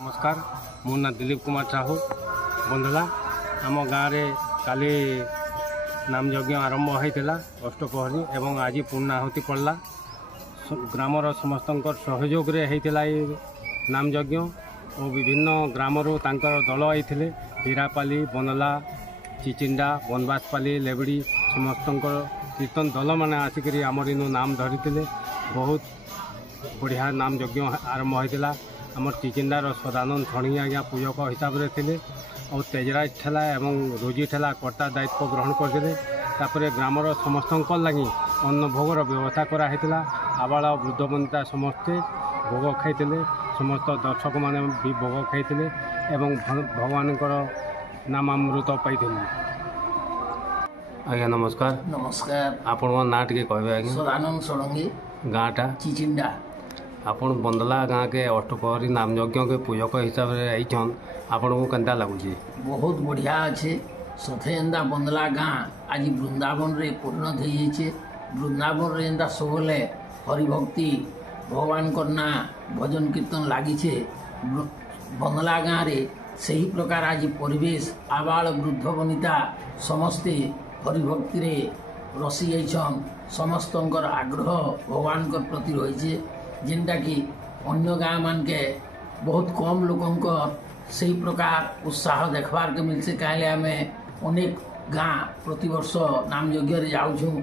नमस्कार मो ना दिलीप कुमार साहू बंधला आम गाँव में काली नाम यज्ञ आरंभ होता अष्टपहरी एवं आज पूर्णाहुति पड़ला ग्रामर समस्त सहयोग होता नाम यज्ञ और विभिन्न ग्रामर दल आते हीरापाली बनला चिचिंडा बनवासपाली लेबड़ी समस्त कीर्तन दल मैंने आसिक आमर इन नाम धरी बहुत बढ़िया नाम यज्ञ आरंभ होता आम चिचिंडार सदानंद खणी आज्ञा पूजक हिसाब से थे और तेजराज ठेला एवं रोजी ठेला कर्ता दायित्व ग्रहण करते ग्रामर समस्त लगी अन्न भोगर व्यवस्था कराइला आबाल वृद्ध बनिता समस्ते भोग खाई समस्त दर्शक मैंने भी भोग खाई एवं भगवान नामामृत पाई। आज्ञा नमस्कार। नमस्कार। आपण ना टे कहे आज्ञा? सदानंद षडंगी गाँटा चिचिंडा। आपण बंदला गाँ के अष्टपहरी नाम यज्ञ के पूजक हिसाब से आईन आपन को केनता लगुची? बहुत बढ़िया अच्छे सथे एंदा बंदला गाँ आज वृंदावन रे परिणत हो जाइए। वृंदावन रे एंदा सबले हरिभक्ति भगवान करना भजन कीर्तन लगी बंदला गाँ रे सही प्रकार आज परिवेश आबाल वृद्ध वनिता समस्ते हरिभक्ति रे रसी जाइछन समस्त आग्रह भगवान प्रति रही जेनटा कि अन्य गाँ मान के बहुत कम लोगों सही प्रकार उत्साह देखबार के मिलसे कहले आम अनेक गाँ प्रतिवर्ष नाम यज्ञ जाऊँ।